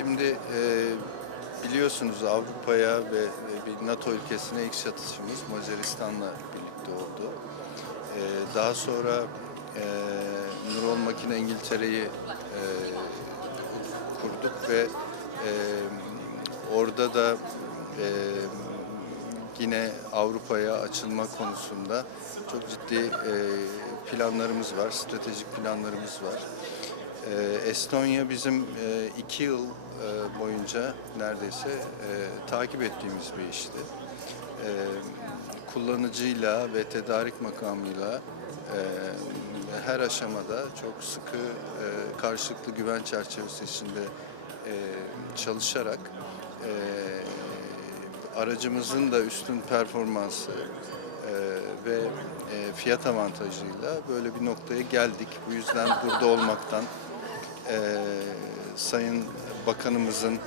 Şimdi e, biliyorsunuz Avrupa'ya ve ve bir NATO ülkesine ilk satışımız Macaristan'la birlikte oldu. E, daha sonra e, Nurol Makine İngiltere'yi e, kurduk ve e, orada da e, yine Avrupa'ya açılma konusunda çok ciddi e, planlarımız var, stratejik planlarımız var. E, Estonya bizim e, iki yıl e, boyunca neredeyse e, takip ettiğimiz bir işti. E, kullanıcıyla ve tedarik makamıyla e, her aşamada çok sıkı e, karşılıklı güven çerçevesi içinde e, çalışarak e, aracımızın da üstün performansı e, ve e, fiyat avantajıyla böyle bir noktaya geldik. Bu yüzden burada olmaktan Sayın Bakanımızın